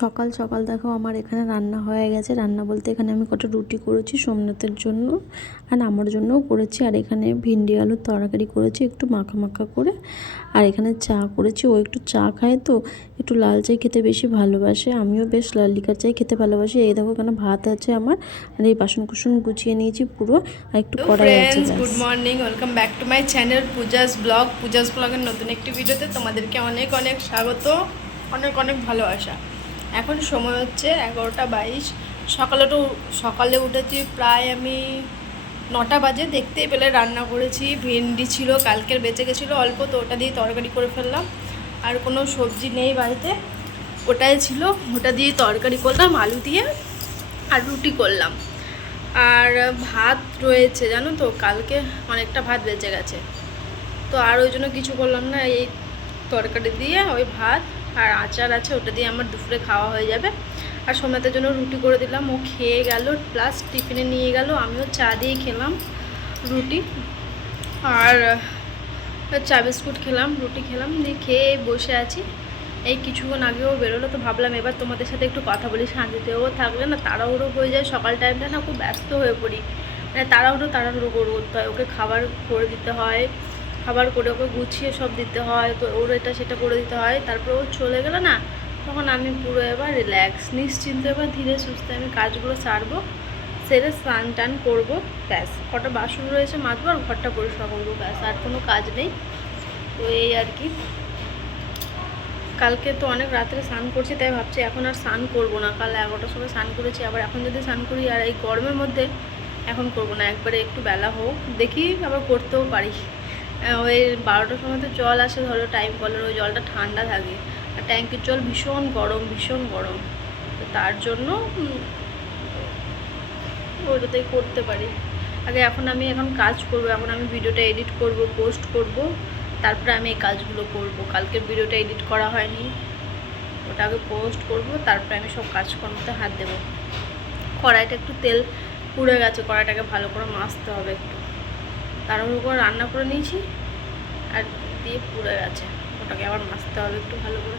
সকাল সকাল দেখো আমার এখানে রান্না হয়ে গেছে। রান্না বলতে এখানে আমি কটা রুটি করেছি সোমনাথের জন্য, আর আমার জন্যও করেছি। আর এখানে ভিন্ডি আলুর তরকারি করেছি একটু মাখা মাখা করে। আর এখানে চা করেছি, ও একটু চা খায় তো একটু লাল চাই খেতে বেশি ভালোবাসে, আমিও বেশ লাল লিকার চাই খেতে ভালোবাসি। এই দেখো এখানে ভাত আছে আমার, আর এই বাসন কুসন গুছিয়ে নিয়েছি পুরো, আর একটু কড়াই আছে। Good morning, welcome back to my channel Puja's ব্লগের নতুন একটি ভিডিওতে তোমাদেরকে অনেক অনেক স্বাগত, অনেক অনেক ভালোবাসা। এখন সময় হচ্ছে 11:22। সকালে উঠেছি প্রায় আমি 9টা বাজে। দেখতেই পেলে রান্না করেছি, ভেন্ডি ছিল কালকের বেঁচে গেছিলো অল্প, তো ওটা দিয়ে তরকারি করে ফেললাম। আর কোনো সবজি নেই বাড়িতে, ওটাই ছিল, ওটা দিয়ে তরকারি করলাম আলু দিয়ে, আর রুটি করলাম। আর ভাত রয়েছে জানো তো, কালকে অনেকটা ভাত বেঁচে গেছে, তো আর ওই জন্য কিছু করলাম না। এই তরকারি দিয়ে ওই ভাত আর আচার আছে, ওটা দিয়ে আমার দুপুরে খাওয়া হয়ে যাবে। আর সোমনাথের জন্য রুটি করে দিলাম, ও খেয়ে গেল, প্লাস টিফিনে নিয়ে গেল, আমিও চা দিয়ে খেলাম রুটি, আর চা বিস্কুট খেলাম, রুটি খেলাম, দিয়ে খেয়ে বসে আছি। এই কিছুক্ষণ আগেও বেরোলো, তো ভাবলাম এবার তোমাদের সাথে একটু কথা বলি। শান্তিতেও থাকলে না তাড়াহুড়ো হয়ে যায়, সকাল টাইমটা না খুব ব্যস্ত হয়ে পড়ি, মানে তাড়াহুড়ো করতে হয়, ওকে খাবার করে দিতে হয়, খাবার করে ওকে গুছিয়ে সব দিতে হয়, তো ওর এটা সেটা করে দিতে হয়। তারপর ও চলে গেলো না, তখন আমি পুরো এবার রিল্যাক্স নিশ্চিন্ত, এবার ধীরে সুস্থে আমি কাজগুলো সারবো, সেরে স্নান টান করবো, ব্যাস। কটা বাসন রয়েছে মাজবো, আর ঘরটা পরিষ্কার করবো, ব্যাস, আর কোনো কাজ নেই। তো এই আর কি। কালকে তো অনেক রাত্রে স্নান করছি, তাই ভাবছি এখন আর স্নান করবো না। কাল 11টার সময় স্নান করেছি, আবার এখন যদি স্নান করি, আর এই গরমের মধ্যে এখন করবো না, একবারে একটু বেলা হোক, দেখি আবার করতেও পারি। ওই 12টার সময় তো জল আসে ধরো টাইম কলের, ওই জলটা ঠান্ডা থাকে, আর ট্যাঙ্কির জল ভীষণ গরম ভীষণ গরম, তো তার জন্য ওইটাতেই করতে পারি। আগে এখন কাজ করবো, এখন আমি ভিডিওটা এডিট করব, পোস্ট করব, তারপরে আমি এই কাজগুলো করব। কালকের ভিডিওটা এডিট করা হয়নি, ওটা আগে পোস্ট করব, তারপরে আমি সব কাজকর্মতে হাত দেবো। কড়াইটা একটু তেল পুড়ে গেছে, কড়াইটাকে ভালো করে মাজতে হবে একটু, তাড়াহুড়ো করে রান্না করে নিয়েছি আর দিয়ে পুড়ে গেছে, ওটাকে আবার মাজতে হবে একটু ভালো করে।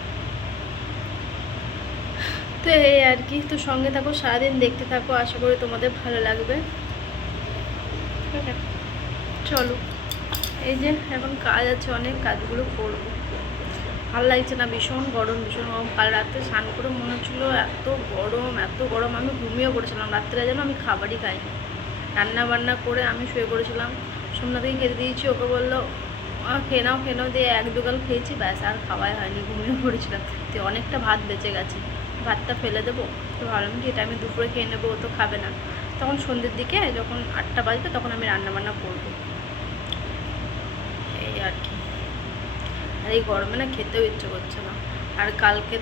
তো এই আর কি, তো সঙ্গে থাকো, সারাদিন দেখতে থাকো, আশা করি তোমাদের ভালো লাগবে। চলো, এই যে এখন কাজ আছে অনেক, কাজগুলো করবো। ভালো লাগছে না, ভীষণ গরম ভীষণ গরম। কাল রাত্রে স্নান করে মনে হচ্ছিলো এত গরম এত গরম, আমি ঘুমিয়ে পড়েছিলাম রাত্রে, যেন আমি খাবারই খাইনি। রান্না বান্না করে আমি শুয়ে পড়েছিলাম, সোমনাথকে খেতে দিয়েছি, ওকে বললো খেয়ে নাও দিয়ে 1-2 গাল খেয়েছি, ব্যাস, আর খাওয়াই হয়নি, ঘুমিয়ে পড়েছিলাম। তো অনেকটা ভাত বেঁচে গেছে, ভাতটা ফেলে দেবো, তো ভাবলাম কি এটা আমি দুপুরে খেয়ে নেবো, ও তো খাবে না। তখন সন্ধ্যের দিকে যখন 8টা বাজবে, তখন আমি রান্নাবান্না করবো, এই আর কি। আর এই গরমে না খেতেও ইচ্ছে করছে না। আর কালকে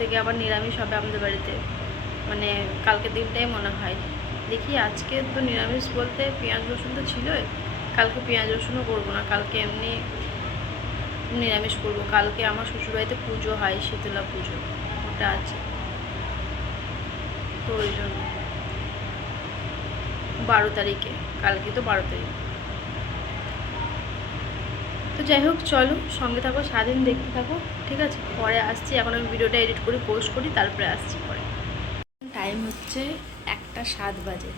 থেকে আবার নিরামিষ হবে আমাদের বাড়িতে, মানে কালকের দিনটাই মনে হয়। দেখি, আজকে তো নিরামিষ বলতে পেঁয়াজ রসুন তো ছিলই, কালকে পেঁয়াজ রসুনও করবো না, কালকে এমনি নিরামিষ করবো। কালকে আমার শ্বশুরবাড়িতে পুজো হয়, শীতলা পুজো, ওটা আছে, তো ওই জন্য 12 তারিখে, কালকে তো 12 তারিখ। তো যাই হোক, চলো সঙ্গে থাকো, সারাদিন দেখতে থাকো, ঠিক আছে। পরে আসছি, এখন আমি ভিডিওটা এডিট করি, পোস্ট করি, তারপরে আসছি পরে। টাইম হচ্ছে 1টা 7 বাজে,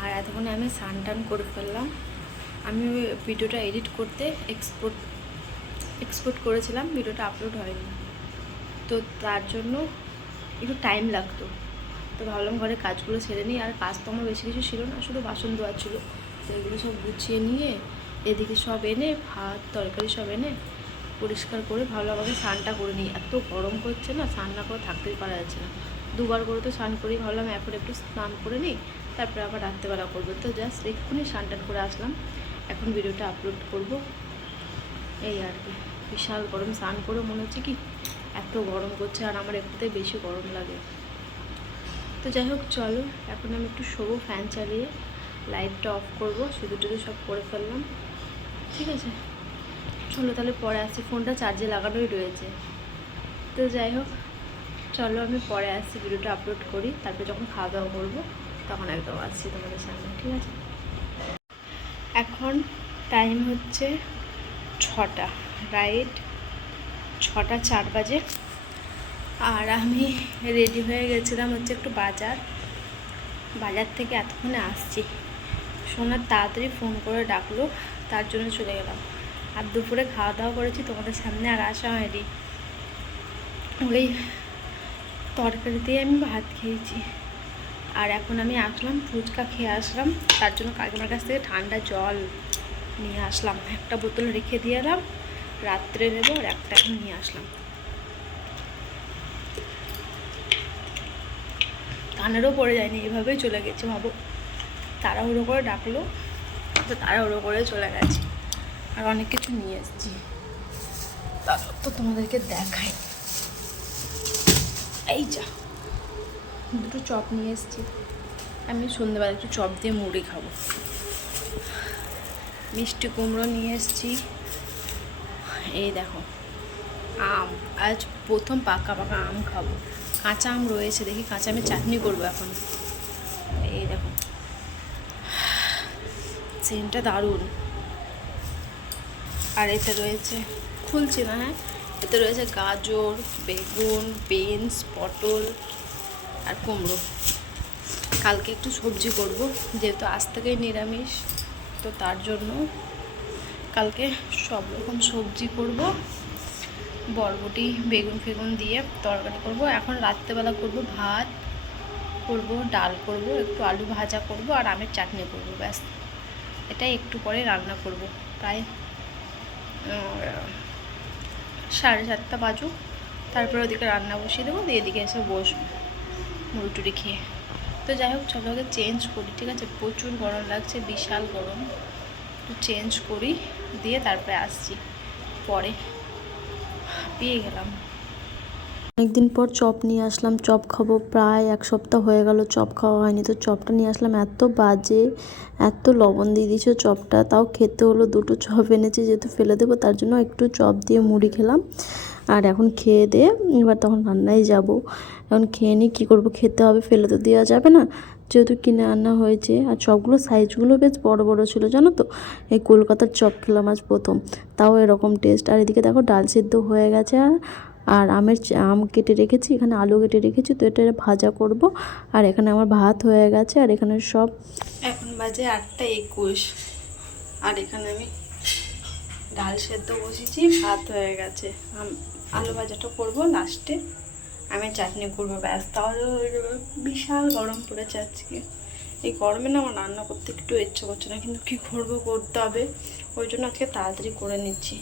আর এতক্ষণে আমি স্নান টান করে ফেললাম। আমি ভিডিওটা এডিট করতে এক্সপোর্ট করেছিলাম, ভিডিওটা আপলোড হয়নি, তো তার জন্য একটু টাইম লাগতো। তো ভাবলাম ঘরে কাজগুলো সেরে নিই, আর কাজ তো আমার বেশি কিছু ছিল না, শুধু বাসন ধোয়া ছিল, তো এগুলো সব গুছিয়ে নিয়ে এদিকে সব এনে ভাত তরকারি সব এনে পরিষ্কার করে ভাবলাম আগে স্নানটা করে নিই। এত গরম করছে না, স্নান না করে থাকতেই পারা যাচ্ছে না, 2বার করে তো স্নান করি, ভাবলাম এখন একটু স্নান করে নিই, তারপরে আবার রাত্রেবেলা করবো। তো জাস্ট এক্ষুনি স্নান টান করে আসলাম, এখন ভিডিওটা আপলোড করব, এই আর কি। বিশাল গরম, স্নান করে মনে হচ্ছে কি এত গরম করছে, আর আমার একটুতেই বেশি গরম লাগে। তো যাই হোক, চলো এখন আমি একটু শোবো, ফ্যান চালিয়ে লাইটটা অফ করবো, শুধু সব করে ফেললাম, ঠিক আছে। চলো তাহলে পরে আসছি, ফোনটা চার্জে লাগানোই রয়েছে। তো যাই হোক, চলো আমি পরে আসছি, ভিডিওটা আপলোড করি, তারপরে যখন খাওয়া দাওয়া করবো তখন একদম আসছি তোমাদের সামনে, ঠিক আছে। এখন টাইম হচ্ছে 6টা, রাইট 6টা 4 বাজে। আর আমি রেডি হয়ে গেছিলাম হচ্ছে একটু বাজার থেকে এতক্ষণে আসছি। সোনার তাড়াতাড়ি ফোন করে ডাকলো, তার জন্য চলে গেলাম। আর দুপুরে খাওয়া দাওয়া করেছি, তোমাদের সামনে আর আসা হয়নি। ওই তরকারি দিয়ে আমি ভাত খেয়েছি। আর এখন আমি আসলাম ফুচকা খেয়ে আসলাম, তার জন্য কাকিমার কাছ থেকে ঠান্ডা জল নিয়ে আসলাম। একটা বোতল রেখে দিয়ে এলাম, রাত্রে নেবো, আর একটা এখন নিয়ে আসলাম। কানেরও পড়ে যায়নি, এভাবেই চলে গেছি। ভাবো, তাড়াহুড়ো করে ডাকলো তো তাড়াহুড়ো করে চলে গেছি। আর অনেক কিছু নিয়ে এসেছি, তারপর তো তোমাদেরকে দেখাই। এই যা, দুটো চপ নিয়ে এসেছি। আমি সন্ধ্যেবেলা একটু চপ দিয়ে মুড়ি খাবো। মিষ্টি কুমড়ো নিয়ে এসেছি। এই দেখো আম, আজ প্রথম পাকা পাকা আম খাবো। কাঁচা আম রয়েছে, দেখি কাঁচা আমের চাটনি করবো এখন। এই দেখো, সেন্টটা দারুণ। আর এতে রয়েছে, খুলছি না, হ্যাঁ, এতে রয়েছে গাজর, বেগুন, বিনস, পটল আর কুমড়ো। কালকে একটু সবজি করব, যেহেতু আজ থেকেই নিরামিষ, তো তার জন্য কালকে সব রকম সবজি করব। বরবটি বেগুন ফেগুন দিয়ে তরকারি করব। এখন রাত্রেবেলা করব ভাত করব, ডাল করব, একটু আলু ভাজা করব, আর আমের চাটনি করব। ব্যাস, এটাই একটু পরে রান্না করব। প্রায় 7:30 বাজুক, তারপরে ওদিকে রান্না বসিয়ে দেবো, দিয়ে এদিকে এসে বসবো মুড়ি টুড়ি খেয়ে। তো যাই হোক, চলো আগে চেঞ্জ করি, ঠিক আছে? প্রচুর গরম লাগছে, বিশাল গরম। একটু চেঞ্জ করি, দিয়ে তারপরে আসছি। পরে পেয়ে গেলাম। অনেকদিন পর চপ নিয়ে আসলাম, চপ খাবো। প্রায় 1 সপ্তাহ হয়ে গেল চপ খাওয়া হয়নি, তো চপটা নিয়ে আসলাম। এত বাজে, এত লবণ দিয়ে দিয়েছে চপটা, তাও খেতে হলো। দুটো চপ এনেছি, যেহেতু ফেলে দেবো তার জন্য একটু চপ দিয়ে মুড়ি খেলাম। আর এখন খেয়ে দিয়ে এবার তখন রান্নায় যাব। এখন খেয়ে নিই, কী করবো, খেতে হবে, ফেলে তো দেওয়া যাবে না, যেহেতু কিনে আনা হয়েছে। আর চপগুলো সাইজগুলো বেশ বড় বড় ছিল, জানো তো। এই কলকাতার চপ খেলাম আজ প্রথম, তাও এরকম টেস্ট। আর এদিকে দেখো ডাল সিদ্ধ হয়ে গেছে। আর আম কেটে রেখেছি, এখানে আলু কেটে রেখেছি, তো এটা ভাজা করব। আর এখানে আমার ভাত হয়ে গেছে, আর এখানে সব। এখন বাজে 8:21, আর এখানে আমি ডাল সেদ্ধ বসেছি, ভাত হয়ে গেছে। আলু ভাজাটা করব লাস্টে, আমি চাটনি করবো, ব্যাস। তাহলে বিশাল গরম পড়েছে আজকে। এই গরমে না আমার রান্না করতে একটু ইচ্ছে করছে না, কিন্তু কী করবো, করতে হবে। ওই জন্য আজকে তাড়াতাড়ি করে নিচ্ছি।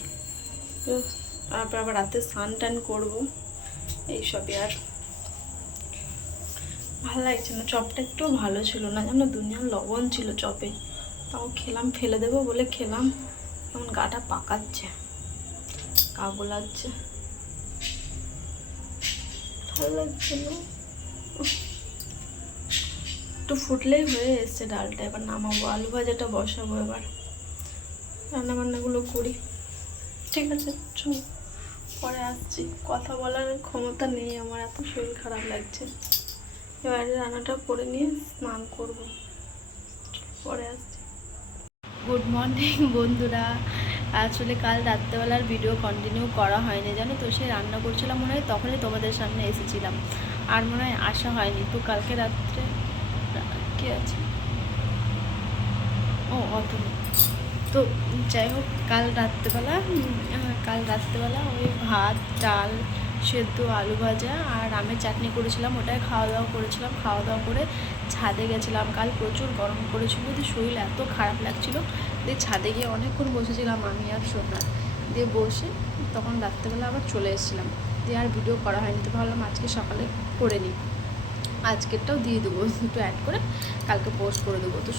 তো তারপর আবার রাতে স্নান টান করবো, এইসবই। আর ভালো লাগছে না, চপটা একটু ভালো ছিল না, জানো, দুনিয়ার লবণ ছিল চপে। তাও খেলাম, ফেলে দেবো বলে খেলাম। এখন গাটা পাকাচ্ছে, কাবু লাগছে, ভালো লাগছে না। একটু ফুটলেই হয়ে এসছে ডালটা, এবার নামাবো, আলু ভাজাটা বসাবো। এবার রান্নাবান্নাগুলো করি, ঠিক আছে? চল, পরে আসছি। কথা বলার ক্ষমতা নেই আমার, এত শরীর খারাপ লাগছে। এবারে রান্নাটা করে নিয়ে স্নান করব, পরে আসছি। গুড মর্নিং বন্ধুরা। আসলে কাল রাত্রেবেলার ভিডিও কন্টিনিউ করা হয়নি, জানো তো। সে রান্না করছিলাম মনে হয়, তখনই তোমাদের সামনে এসেছিলাম, আর মনে হয় আসা হয়নি। তো কালকে রাত্রে কি আছে, ও অত, তো যাই হোক, কাল রাত্রেবেলা ওই ভাত, ডাল সেদ্ধ, আলু ভাজা আর আমের চাটনি করেছিলাম, ওটাই খাওয়া দাওয়া করে ছাদে গেছিলাম। কাল প্রচুর গরম করেছিল, দিয়ে শরীর এত খারাপ লাগছিল, দিয়ে ছাদে গিয়ে অনেকক্ষণ বসেছিলাম আমি আর সোনার, দিয়ে বসে তখন রাত্রেবেলা আবার চলে এসেছিলাম। দিয়ে আর ভিডিও করা হয়নি, তো ভাবলাম আজকে সকালে করে নিই। আজকেরটাও দিয়ে দেবো, একটু অ্যাড করে কালকে পোস্ট করে দেবো। তো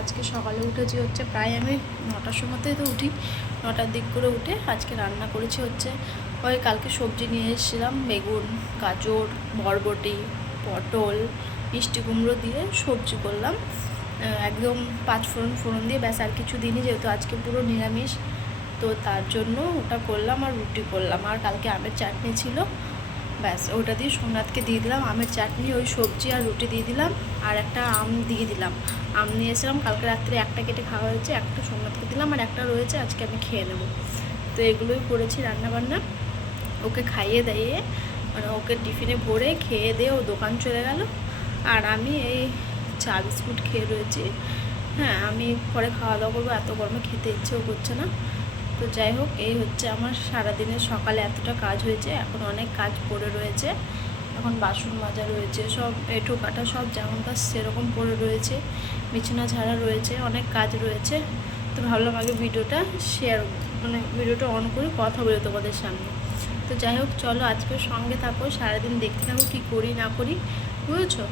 আজকে সকালে উঠেছি হচ্ছে প্রায় আমি 9টার সময়তেই তো উঠি, 9টার দিক করে উঠে আজকে রান্না করেছি হচ্ছে ওই কালকে সবজি নিয়ে এসেছিলাম, বেগুন, গাজর, বরবটি, পটল, মিষ্টি কুমড়ো দিয়ে সবজি করলাম, একদম 5 ফোড়ন দিয়ে, ব্যাস। আর কিছু দিনই, যেহেতু আজকে পুরো নিরামিষ, তো তার জন্য ওটা করলাম। আর রুটি করলাম, আর কালকে আমের চাটনি ছিল, ব্যাস। ওটা দিয়ে সোমনাথকে দিয়ে দিলাম, আমের চাটনি, ওই সবজি আর রুটি দিয়ে দিলাম, আর একটা আম দিয়ে দিলাম। আম নিয়ে এসেছিলাম, কালকে রাত্রে একটা কেটে খাওয়া হয়েছে, একটা সোমনাথকে দিলাম, আর একটা রয়েছে, আজকে আমি খেয়ে নেব। তো এগুলোই করেছি রান্নাবান্না। ওকে খাইয়ে দাইয়ে মানে ওকে টিফিনে ভরে খেয়ে দিয়ে ও দোকান চলে গেল, আর আমি এই চা বিস্কুট খেয়ে রয়েছি। হ্যাঁ, আমি পরে খাওয়া দাওয়া করবো, এত গরমে খেতে ইচ্ছেও করছে না। তো যাই হোক, এই হচ্ছে আমার সারাদিনের সকালে এতটা কাজ হয়েছে। এখন অনেক কাজ পড়ে রয়েছে, এখন বাসন মাজা রয়েছে, সব এঁঠো কাটা সব যেমন কাজ সেরকম পড়ে রয়েছে, বিছানা ঝাড়া রয়েছে, অনেক কাজ রয়েছে। তো ভাবলাম আগে ভিডিওটা ভিডিওটা অন করে কথা বলে তোমাদের সামনে। তো যাই হোক, চলো আজকে সঙ্গে থাকো, সারাদিন দেখতে থাকো কী করি না করি, বুঝেছো?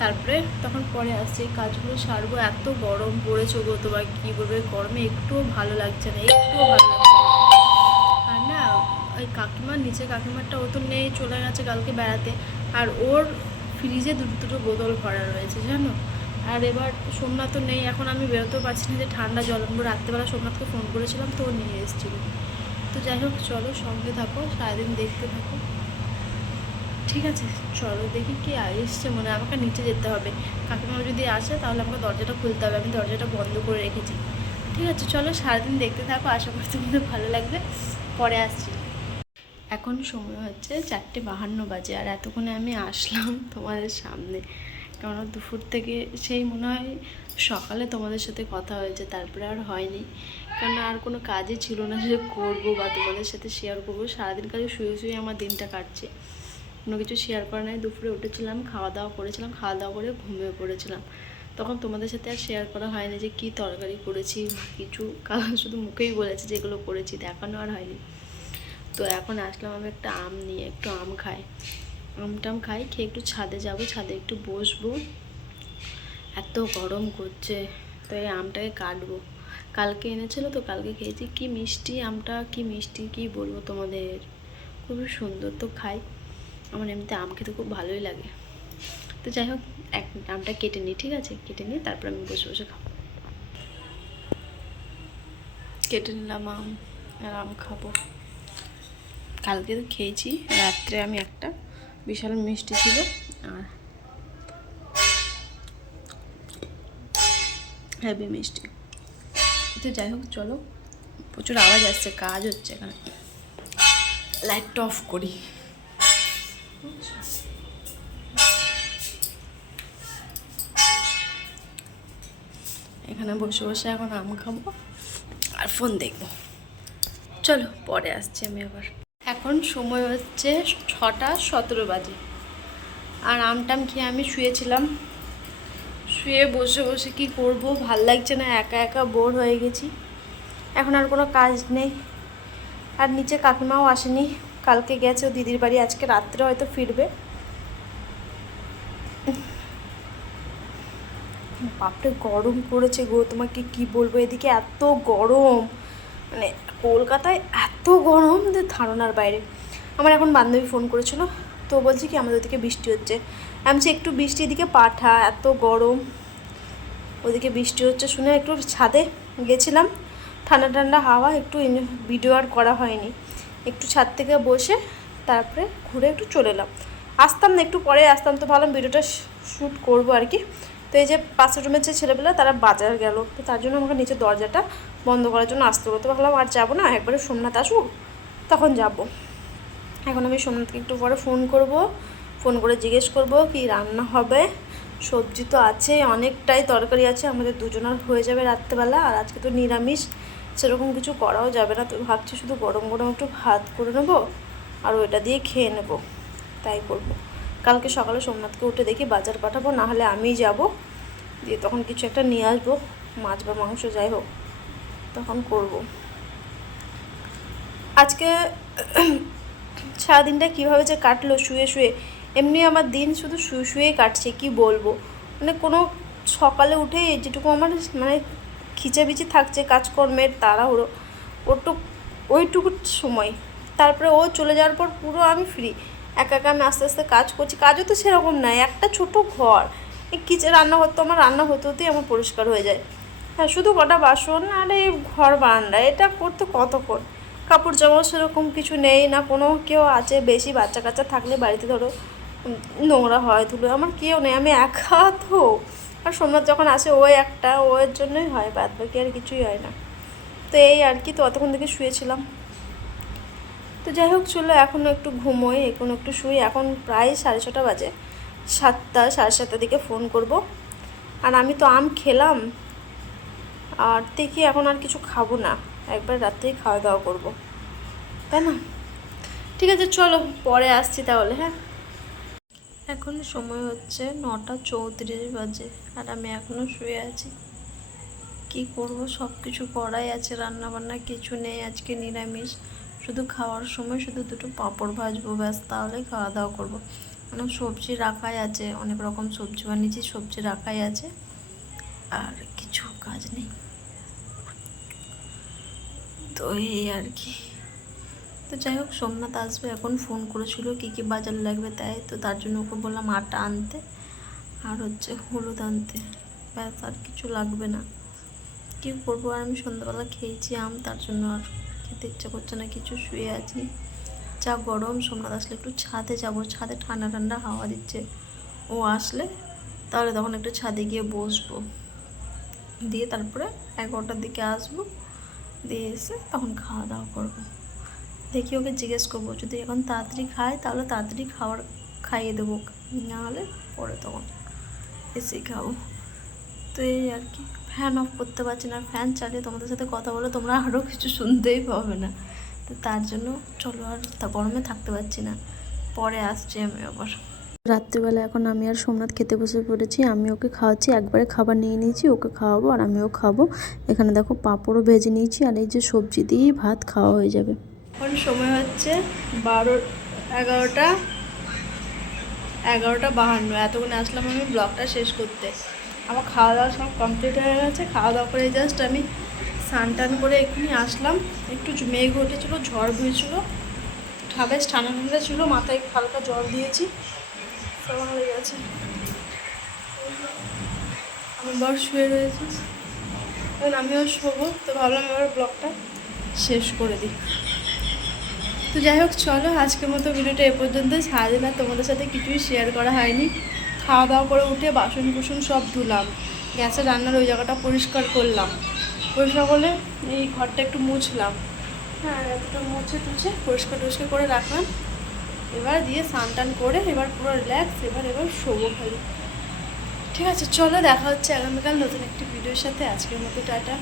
তারপরে তখন পরে আসছে এই কাজগুলো সারবো। এত গরম পড়েছে গো, তোমার কী বলবো, গরমে একটুও ভালো লাগছে না, একটুও ভালো লাগছে না। আর না, ওই কাকিমার নিচে কাকিমারটা ও তো নেই, চলে গেছে কালকে বেড়াতে, আর ওর ফ্রিজে দুটো বোতল ভরা রয়েছে জানো। আর এবার সোমনাথ তো নেই, এখন আমি বেরোতেও পারছি না যে ঠান্ডা জল আনবো। রাত্রেবেলা সোমনাথকে ফোন করেছিলাম, তো ও নিয়ে এসেছিলো। তো যাই হোক, চলো সঙ্গে থাকো, সারাদিন দেখতে থাকো, ঠিক আছে? চলো দেখি কি এসছে, মনে হয় আমাকে নিচে যেতে হবে। কাকিমা যদি আসে তাহলে আমাকে দরজাটা খুলতে হবে, আমি দরজাটা বন্ধ করে রেখেছি। ঠিক আছে, চলো সারাদিন দেখতে থাকো, আশা করি তোমাদের ভালো লাগবে। পরে আসছি। এখন সময় হচ্ছে 4:52 বাজে, আর এতক্ষণে আমি আসলাম তোমাদের সামনে। কেননা দুপুর থেকে সেই মনে হয় সকালে তোমাদের সাথে কথা হয়েছে, তারপরে আর হয়নি। কেননা আর কোনো কাজই ছিল না যে করবো বা তোমাদের সাথে শেয়ার করবো। সারাদিন কাজে শুয়ে শুয়ে আমার দিনটা কাটছে, কোনো কিছু শেয়ার করা নাই। দুপুরে উঠেছিলাম, খাওয়া দাওয়া করেছিলাম, খাওয়া দাওয়া করে ঘুমিয়ে পড়েছিলাম। তখন তোমাদের সাথে আর শেয়ার করা হয়নি যে কী তরকারি করেছি বা কিছু, কারণ শুধু মুখেই বলেছি যেগুলো করেছি, দেখানো আর হয়নি। তো এখন আসলাম আমি একটা আম নিয়ে, একটু আম খাই, আমটাম খাই, খেয়ে একটু ছাদে যাব, ছাদে একটু বসবো। এত গরম করছে, তো এই আমটাকে কাটবো। কালকে এনেছিল, তো কালকে খেয়েছি, কি মিষ্টি আমটা, কি মিষ্টি কি বলবো তোমাদের, খুবই সুন্দর। তো খাই, আমার এমনিতে আম খেতে খুব ভালোই লাগে। তো যাই হোক, আমটা কেটে নিই, ঠিক আছে? কেটে নিই, তারপর আমি বসে বসে খাবো। কেটে নিলাম আম, আর আম খাবো। কালকে তো খেয়েছি রাত্রে আমি একটা, বিশাল মিষ্টি ছিল। আর হেভি মিষ্টি। তো যাই হোক, চলো, প্রচুর আওয়াজ আসছে, কাজ হচ্ছে এখানে। লাইটটা অফ করি। এখানে বসে বসে এখন আম খাবো আর ফোন দেখবো। চলো পরে আসছি আমি আবার। এখন সময় হচ্ছে 6:17 বাজে, আর আমটাম খেয়ে আমি শুয়েছিলাম। শুয়ে বসে বসে কি করব, ভাল লাগছে না, একা একা বোর হয়ে গেছি। এখন আর কোনো কাজ নেই। আর নিচে কাকিমাও আসেনি, কালকে গেছে ও দিদির বাড়ি, আজকে রাত্রে হয়তো ফিরবে। বাপরে গরম পড়েছে গো, তোমাকে কি বলবো, এদিকে এত গরম, মানে কলকাতায় এত গরম যে ধারণার বাইরে। আমার এখন বান্ধবী ফোন করেছিল, তো বলছি কি আমাদের ওদিকে বৃষ্টি হচ্ছে। আমি বলছি একটু বৃষ্টি এদিকে পাঠা, এত গরম, ওদিকে বৃষ্টি হচ্ছে শুনে একটু ছাদে গেছিলাম, ঠান্ডা ঠান্ডা হাওয়া, একটু ভিডিও আর করা হয়নি। একটু ছাদ থেকে বসে তারপরে ঘুরে একটু চলে এলাম। আসতাম না, একটু পরে আসতাম, তো ভাবলাম ভিডিওটা শ্যুট করবো আর কি। তো এই যে পাশের রুমের যে ছেলেবেলা তারা বাজার গেল, তো তার জন্য আমাকে নিচে দরজাটা বন্ধ করার জন্য আসতে হলো। তো ভাবলাম আর যাবো না, একবারে সোমনাথ আসুক তখন যাব। এখন আমি সোমনাথকে একটু পরে ফোন করব, ফোন করে জিজ্ঞেস করব কি রান্না হবে। সবজি তো আছে অনেকটাই, তরকারি আছে, আমাদের দুজনের হয়ে যাবে রাত্রেবেলা। আর আজকে তো নিরামিষ, সেরকম কিছু করাও যাবে না, তো ভাবছি শুধু গরম গরম একটু ভাত করে নেবো আর ওইটা দিয়ে খেয়ে নেবো, তাই করব। কালকে সকালে সোমনাথকে উঠে দেখি বাজার পাঠাবো, না হলে আমিই যাব, দিয়ে তখন কিছু একটা নিয়ে আসবো, মাছ বা মাংস যাই হোক, তখন করব। আজকে সারাদিনটা কীভাবে যে কাটলো শুয়ে শুয়ে, এমনি আমার দিন শুধু শুয়ে শুয়েই কাটছে, কি বলবো। মানে কোনো সকালে উঠে যেটুকু আমার মানে খিচাবিচি থাকছে কাজকর্মের তাড়াহুড়ো, ওইটুকু সময়, তারপরে ও চলে যাওয়ার পর পুরো আমি ফ্রি, একা একা আমি আস্তে আস্তে কাজ করছি। কাজও তো সেরকম নয়, একটা ছোট ঘর, এই রান্নাঘর তো আমার রান্না হতে হতেই আমার পরিষ্কার হয়ে যায়। হ্যাঁ, শুধু কটা বাসন আর এই ঘর বারান্দা, এটা করতে কতক্ষণ। কাপড় জামাও সেরকম কিছু নেই না, কোনো কেউ আছে, বেশি বাচ্চা কাচ্চা থাকলে বাড়িতে ধরো নোংরা হয় ধুলো, আমার কেউ নেই, আমি একা তো। আর সোমনাথ যখন আসে ওই একটা, ওর জন্যই হয়, বাদ বাকি আর কিছুই হয় না। তো এই আর কি, তো অতক্ষণ থেকে শুয়েছিলাম। তো যাই হোক চলো এখনও একটু ঘুমোই, এখন একটু শুই। এখন প্রায় 6:30 বাজে, 7টা 7:30 দিকে ফোন করব। আর আমি তো আম খেলাম, আর দেখি এখন আর কিছু খাবো না, একবার রাত্রেই খাওয়া দাওয়া করবো, তাই না? ঠিক আছে চলো পরে আসছি তাহলে। হ্যাঁ, এখন সময় হচ্ছে 9:34 বাজে, আর আমি এখনও শুয়ে আছি। কি করব, সব কিছু করাই আছে, রান্না বান্না কিছু নেই, আজকে নিরামিষ। শুধু খাওয়ার সময় শুধু দুটো পাঁপড় ভাজবো, ব্যাস, তাহলেই খাওয়া দাওয়া করবো। মানে সবজি রাখাই আছে, অনেক রকম সবজি বানিয়েছি, সবজি রাখাই আছে, আর কিছু কাজ নেই। তো এই আর কি। তো যাই হোক, সোমনাথ আসবে, এখন ফোন করেছিল কী কী বাজার লাগবে তাই, তো তার জন্য ওকে বললাম আটা আনতে আর হচ্ছে হলুদ আনতে, ব্যাস, আর কিছু লাগবে না। কী করবো, আর আমি সন্ধ্যাবেলা খেয়েছি আম, তার জন্য আর খেতে ইচ্ছা করছে না কিছু, শুয়ে আছি। যা গরম, সোমনাথ আসলে একটু ছাদে যাব, ছাদে ঠান্ডা ঠান্ডা হাওয়া দিচ্ছে, ও আসলে তাহলে তখন একটু ছাদে গিয়ে বসবো, দিয়ে তারপরে 11টার দিকে আসবো, দিয়ে এসে তখন খাওয়া দাওয়া করবো। দেখি ওকে জিজ্ঞেস করবো, যদি এখন তাড়াতাড়ি খায় তাহলে তাড়াতাড়ি খাইয়ে দেবো, নাহলে পরে তখন এসে খাবো। তো এই আর কি। ফ্যান অফ করতে পারছি না, ফ্যান চালিয়ে তোমাদের সাথে কথা বলে তোমরা আরও কিছু শুনতেই পাবে না, তো তার জন্য চলো, আর গরমে থাকতে পারছি না, পরে আসছি আমি আবার। রাত্রিবেলা এখন আমি আর সোমনাথ খেতে বসে পড়েছি, আমি ওকে খাওয়াচ্ছি, একবারে খাবার নিয়ে নিয়েছি, ওকে খাওয়াবো আর আমিও খাবো। এখানে দেখো পাঁপড়ও ভেজে নিয়েছি, আর এই যে সবজি দিয়েই ভাত খাওয়া হয়ে যাবে। এখন সময় হচ্ছে 11:52। এতক্ষণে আসলাম আমি ব্লগটা শেষ করতে। আমার খাওয়া দাওয়া সব কমপ্লিট হয়ে গেছে, খাওয়া দাওয়া করে জাস্ট আমি স্নান টান করে এক্ষুনি আসলাম। একটু মেঘ উঠেছিলো, ঝড় বইছিল, বেশ ঠান্ডা ঠান্ডা ছিল, মাথায় হালকা জল দিয়েছি, সব ভালো গেছে। আমার বর শুয়ে রয়েছে, এখন আমিও শোবো, তো ভাবলাম আমার ব্লগটা শেষ করে দিই। তো যাই হোক চলো, আজকের মতো ভিডিওটা এ পর্যন্ত। সারাদিন আর তোমাদের সাথে কিছুই শেয়ার করা হয়নি। খাওয়া দাওয়া করে উঠে বাসন কুসন সব ধুলাম, গ্যাসে রান্নার ওই জায়গাটা পরিষ্কার করলাম, পরিষ্কার করলে এই ঘরটা একটু মুছলাম, হ্যাঁ এতটা মুছে টুছে পরিষ্কার টরিষ্কার করে রাখলাম। এবার দিয়ে স্নান টান করে এবার পুরো রিল্যাক্স, এবার শোবো খালি। ঠিক আছে চলো, দেখা হচ্ছে আগামীকাল নতুন একটি ভিডিওর সাথে। আজকের মতো টাটা।